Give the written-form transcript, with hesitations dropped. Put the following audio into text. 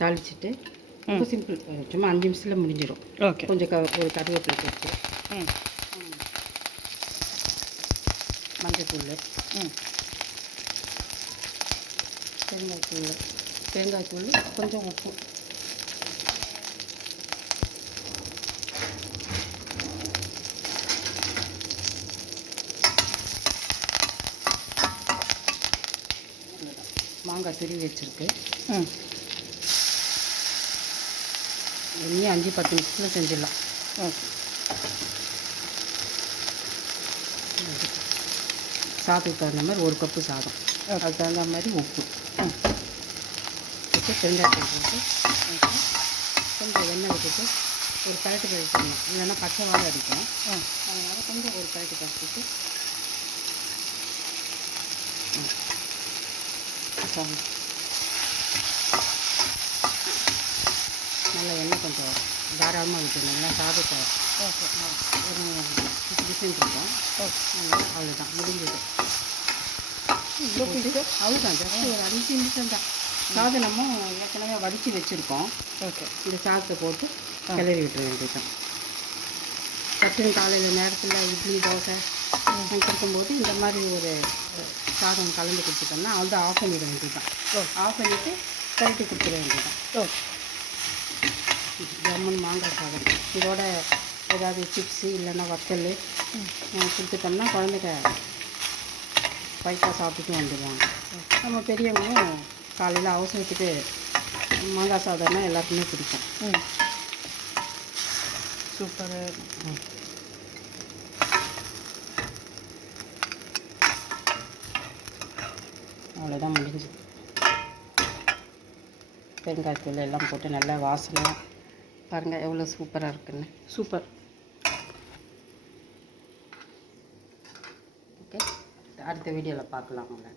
தாளிச்சிட்டு ரொம்ப சிம்பிள், சும்மா 5 நிமிஷத்தில் முடிஞ்சிடும். ஓகே. கொஞ்சம் ஒரு கருவேப்பிலை வச்சு மஞ்சத்தூள், பெருங்காயத்தூள், கொஞ்சம் உப்பு, மாங்காய் துருவி வச்சுருக்கு. இன்னும் 5-10 நிமிஷத்தில் செஞ்சிடலாம். சாதத்துக்கு தகுந்த மாதிரி 1 கப்பு சாதம், அதுக்கு தகுந்த மாதிரி உப்பு போட்டு பெருங்காயத்தூள் போட்டு கொஞ்சம் எண்ணெய் விட்டுட்டு ஒரு கரட்டு கழிச்சிடணும், இல்லைன்னா பச்சை வாழை அடிக்கும். அதனால் கொஞ்சம் ஒரு கரட்டு கழிச்சிட்டு நல்லா எண்ணெய் கொஞ்சம் தாராளமாக விட்டுணும், நல்லா சாதத்தை ஒரு 50% இருக்கும். அவ்வளோதான், முடிஞ்சது. அவ்வளோதான், ஜஸ்ட் ஒரு 5 நிமிஷம் தான். சாதம் நம்ம ஏற்கனவே வடித்து வச்சுருக்கோம். இந்த சாதத்தை போட்டு கிளறி விட்டுற வேண்டியதுதான். சட்டுன்னு காலையில் நேரத்தில் இட்லி தோசை கொடுக்கும்போது இந்த மாதிரி ஒரு சாதம் கலந்து கொடுத்துட்டோம்னா அதை ஆஃப் பண்ணிட வேண்டியதுதான். ஆஃப் பண்ணிவிட்டு கழட்டி கொடுத்துட வேண்டியதுதான். ஜம்முன் மாங்காய் சாதம். இதோட ஏதாவது சிப்ஸு இல்லைன்னா வத்தல் கொடுத்துட்டோம்னா குழந்தைங்க பைக்காக சாப்பிட்டுட்டு வந்துடுவாங்க. நம்ம பெரியவங்களும் காலையில் அவசரத்துக்கு மாங்காய் சாதம்னா எல்லாருக்குமே பிடிக்கும். சூப்பர். அவ்வளோதான், முடிஞ்சு. பெருங்காயத்தூள் எல்லாம் போட்டு நல்லா வாசனை பாருங்கள் எவ்வளோ சூப்பராக இருக்குன்னு. சூப்பர். ஓகே, அடுத்த வீடியோவில் பார்க்கலாம் உங்களை.